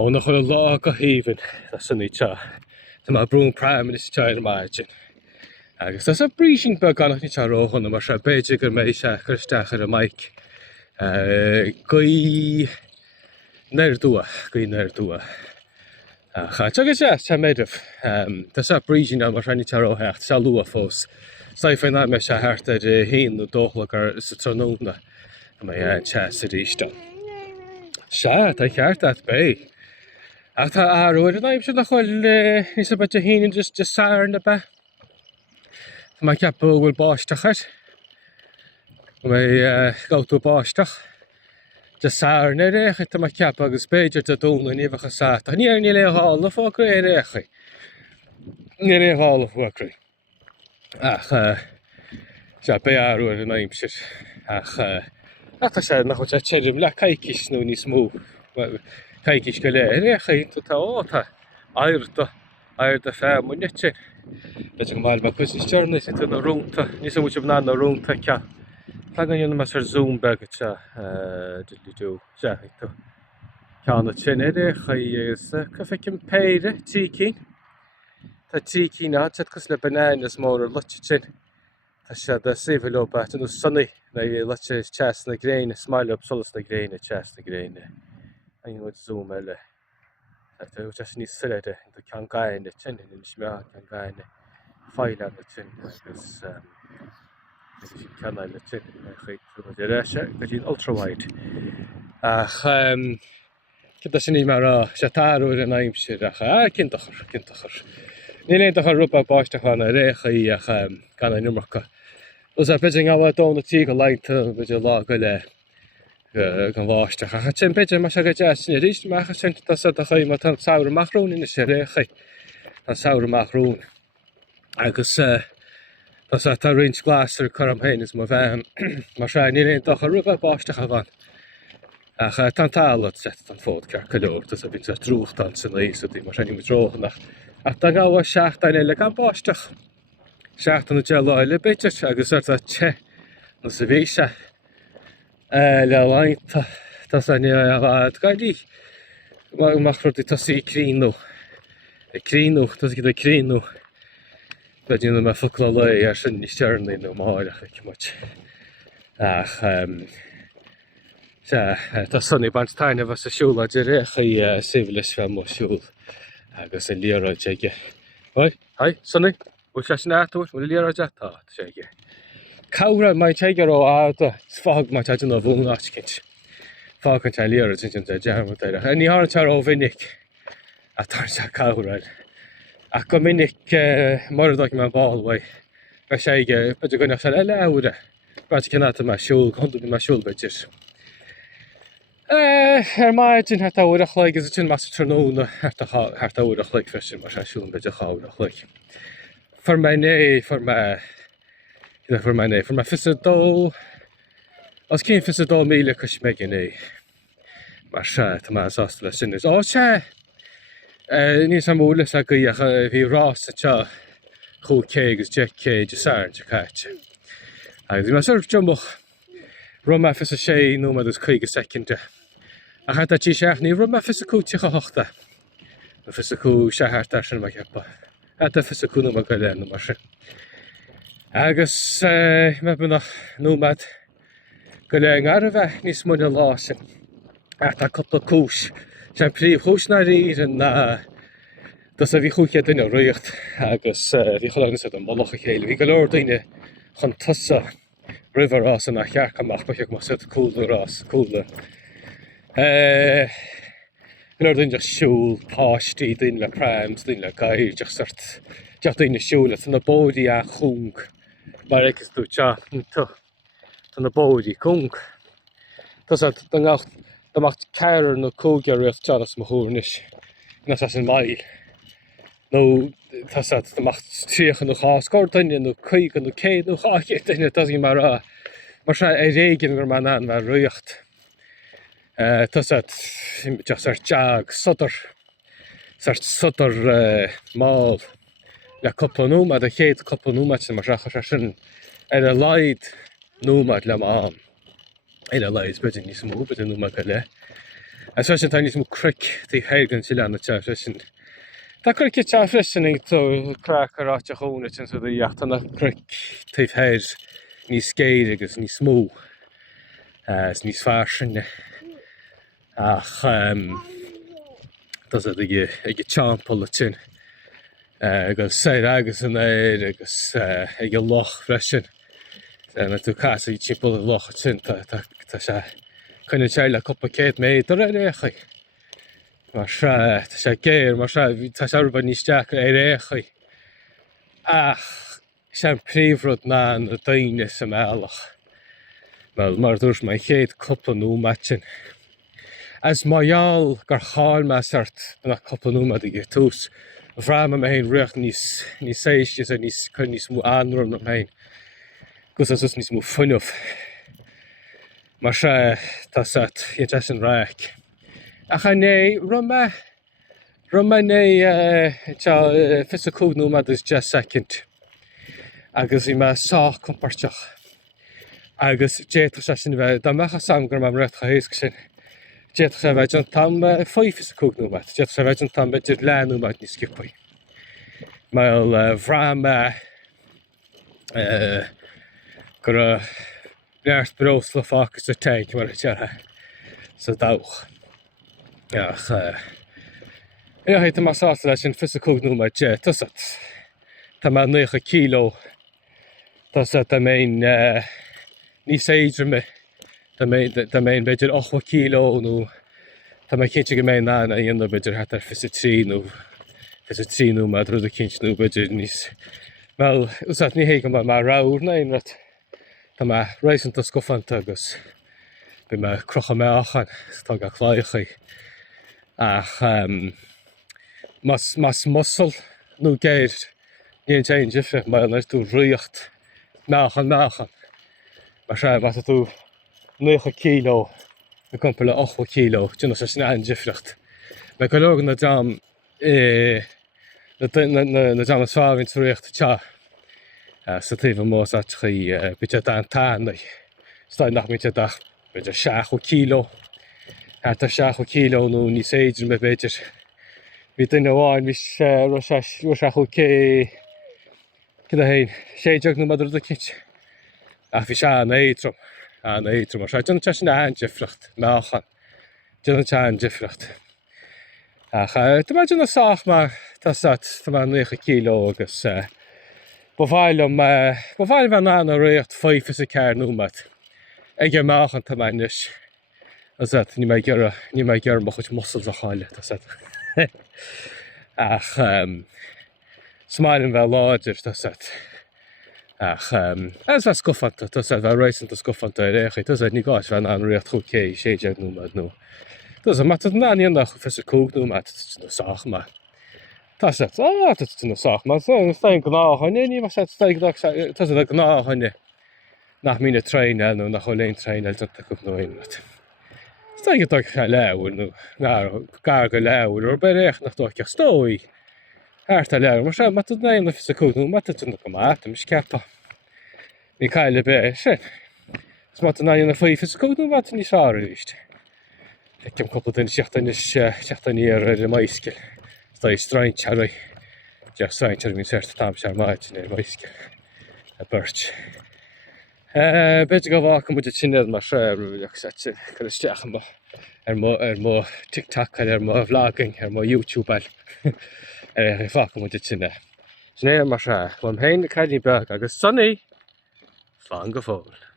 ó nach chuil lá go híhann san íteo. Tá má brún prime is teir maidin. Agus tá sa brísing be ganach ní teróchan mar se béidir gur méid se chuisteach ar a maic. Gaí neirdua. Tugus se méidirh. Tá sa brísing mar se ní teróheacht se lua fós. Sa féin me se heart ar hín nó dóchla ar sa tróna a mé te sa ríiste. Se tá cheart at bé. Ach tá áúir an aimim se nach chuil níos bit a híanaan just sair na be. Tá má ceap bhfuil báisteachar. Mé gáú báisteach. Just sair na récha tá má ceap agus béidir a dúna níomhacha sa. Tá ní ní le hála fógra é récha. Ní ré hála fógra. Ach se bé áúir an aimim sir. Ach tá sé nach chuil teidir le caiiciis nó níos mó. Caiiciis go le récha tá áta. Airda fé mu nete. Beidir go máil cos is tearna sa na rúnta. Níos a bhúte ná na rúnta ce. Tá gan dhéanana mas ar zoom begad se dú se ceanna sin récha agus go fecin péire tícín. Tá tícín á te cos le banánas mór ar luite sin. Tá sé de sihiló bet an sunnaí na luite chest na gréine, smaile up solas na gréine, chest na gréine. Ein bhfuil zoom eile. Tá úte níos suide do cean gaiine tin in smeá cean gaiine fáile na tin agus ceanna le tin chuid réise go dtín ultrawide. Ach cin sin ní mar sé táúir an aimimsir ach cinnachar. Ní léontach rupa báisteachán a réchaí ach gan numarcha. Us a beidir gáha dóna tí go leinte beidir lá go le gan bháisteach. A tin beidir mar se go deasna ríist mecha sin tá a chuim tá saoir amachrún ina sé récha. Tá saoir amachrún. Agus tá rins glas ar chum héanas má bheith mar se ní léontach rupa báisteach a bhain. Ach tá tála set an fód cear cadóir, tá a bhín sa trúcht an san lééis a dtí mar se ní dróchanach. Ach tá gáha seaachtain eile gan báisteach. Seaachtain na geáile beidir agus ar te na sa bhíse. Le láinte tá ní bhad gaidí machrodí tá sí crínú. Crínú, tá go a crínú. Be dúna me fucla le ar sin ní stearnaí nó máireach ici muid. Ach tá sunnaí bant taine bheits a siúla de récha í sivilis fe mó siúl agus a líráid teige. Hai, sunnaí, bhfuil se sin áúir, bhfuil líráid atá teige. Cabhra mai teige ó áta fág mai teid na bhún ácint. Fág an te líráid sin de dearmú éire. A ní hána tear ó vinnic a tar se cabhraid. Ach go minic mardag me báilhai be séige beidir go se eile áire. Breidir cinnáta me siúl, chunú me siúl beidir. Maidin het áireach le agus tin mas tróna het áireach le fesin mar se siún beidir cháireach le. For me fisadó as cén fisadó míle cos me gin mar se tá me sásta le sin is á se níos am múla a goíach bhí rás a te chú cé agus de cé de sairn de caite. Agus bhí me sur jumboch rum me fis a sé nó me chuige secinte. A chaid a tí seach ní rum me fis a cú tícha hochta. Na fis a cú se háart ar sin me cepa. A fis a cúna me go léanú mar sin. Agus me bu nach nómad go le ar a bheith níos muine lásin. Tá coppla cúis. Se príomh chúsna rír an dus a bhí chúche duine roiocht agus bhí cholána an molocha chéile. Bhí go leir duine chun tusa riverrás an nach chearcha amach ba cheag mar si cúlarrás, cúla. Leir duine siúl, páistí, duine le primes, duine le gaiir, deach sort deach duine siúla, tá na bódaí a chung. Mar agus tú tá na bódaí chung. Tás Dámacht ceir nó cógear réocht teras mo húrnis na sin mail. nó dámacht tríocha nó cháscóir daine nó chuig nó céad nó cháché daine tá í mar mar se réigen gur man an mar roiocht. Tás deach ar teag sudar máil le coppla nómad a chéad coppla nómad sin mar se sin ar a laid nómad le am. Eile leis beidir níos mó beidir nómad go le. As freisin tá níos mó cric tí hégan sí lena te freisin. Tá cric te freisin ag tú cracarráte chóna sin so dhéachtainna cric tí héir níos scéir agus níos smó níos fearsinne ach tas ag teampall sin agus sé agus an éir agus ag loch freisin na tú cas ag timppla loch sin tá sé chuna teile cuppa 100 méadar réchaí mar tá sé géir mar tá sé arba níos teach réchaí ach sé an príomhrod ná na daine sa meallach mar dúirs mai 100 cuppa nómatin. As maiall gur cháil me sart na cuppa nómad ag tús bhreama me hain riocht níos éistis a níos mó anrum na hain gus as níos mó funnmh mar sé tá te an raach. Ach né rumma né fisicúg nómad is just second agus i me sách compárteach agus déach sé sin bheith dá mecha sam gur am réit chahéisc sin déach sé bheith an tam 5 fisicúg nómad déach sé bheith an tam beidir leanúmad ní skipaí meil bhreama gur neart bros le fágus a teig mar teartha sa dách ach hé tá sásta leis sin fisicúg nómad dé tasat tá má 9 kilo tasat tá mén níos éidir me tá mén beidir 8 kilo nó tá mé cinnte go mé ná a dhéanana beidir hat ar fis 3 nómad rud a cinint nó beidir níos well úsat ní hé go má ráúr na rat tá má réisanta scofanta agus be me crocha me achan tá a chláichaí ach mas muscle nó géir níon té difre mar nar tú riocht náchan mar sé mas tú 9 kilo na compla 8 kilo dúna sé sna an difrecht me go logan na dam na dam sváin riocht te sa tíh mós atchaí bit an tána stáid nach mit dach beidir 6 kilo tá 6 kilo nó níos éidir me beidir hí duine bháin vis 6 cé a héin séideag nó mad a kit ach bhí se an éitrum mar sé dúna te sin an difrecht meachan dúna te an difrecht ach tá maid dúna sách mar tá 9 kilo agus bhhail bheith ná a réocht 5 is a ceir nómad ag meachan tá mainis ní mé ggéar mo chuid muscle a cháile tá ach smailin bheith láidir tá ach as bheith scofanta tá bheith réisanta scofanta réchaí tá ní gáis bheith an réocht chu cé séideag nómad nó tá mat náíon nach fisicúg nómad na sách má tá na sách má stein gnáhaine ní mar tá a gnáhaine nach mína treine nó nach choléon treine go nóinat. Steige do leabhar nó gar go leabhar ar beréich nach dóiceach stóí Airta leabhar mar sé mat na fisicúg nó mat túna go mátam is cepa ní caiile be sin mat na 5 fisicúg nó mat ní sáir víst ceim coppla den seachtaí ar maiscil tá straint ar deach straint ar mín certa tam se maidin ar maiscil a burt beidir go bhá mu sinad mar séach se chuisteach ar mó tiktak ar mó vlogging ar mó YouTube fa mu sinne. Sné mar se bhm héin na cainí beg agus sunnaí slán go fóil.